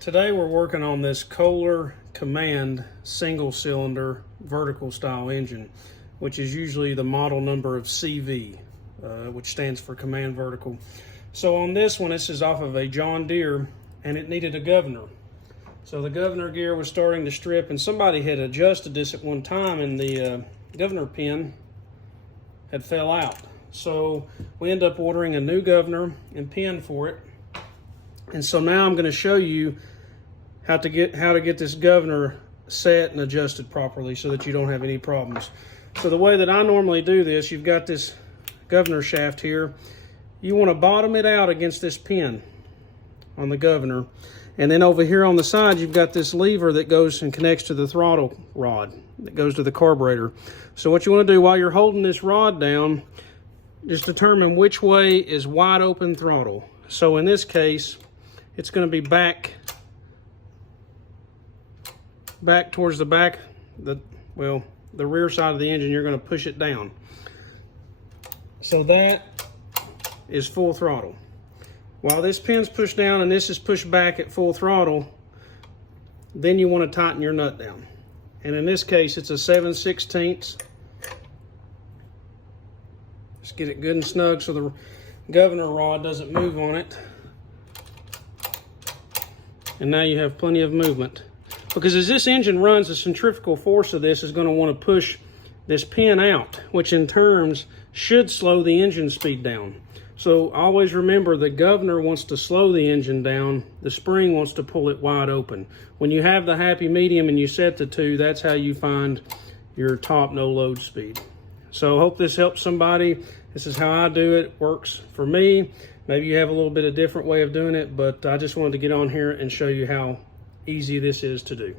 Today we're working on this Kohler Command single cylinder vertical style engine, which is usually the model number of CV, which stands for Command Vertical. So on this one, this is off of a John Deere, and it needed a governor. So the governor gear was starting to strip, and somebody had adjusted this at one time, and the governor pin had fell out. So we ended up ordering a new governor and pin for it. And so now I'm going to show you how to get this governor set and adjusted properly so that you don't have any problems. So the way that I normally do this, you've got this governor shaft here. You want to bottom it out against this pin on the governor. And then over here on the side, you've got this lever that goes and connects to the throttle rod that goes to the carburetor. So what you want to do while you're holding this rod down, just determine which way is wide open throttle. So in this case, it's going to be back towards the back, the rear side of the engine. You're going to push it down. So that is full throttle. While this pin's pushed down and this is pushed back at full throttle, then you want to tighten your nut down. And in this case, it's a 7/16. Just get it good and snug so the governor rod doesn't move on it. And now you have plenty of movement. Because as this engine runs, the centrifugal force of this is going to want to push this pin out, which in turns should slow the engine speed down. So always remember, the governor wants to slow the engine down, the spring wants to pull it wide open. When you have the happy medium and you set the two, that's how you find your top no load speed. So I hope this helps somebody. This is how I do it. Works for me. Maybe you have a little bit of different way of doing it, but I just wanted to get on here and show you how easy this is to do.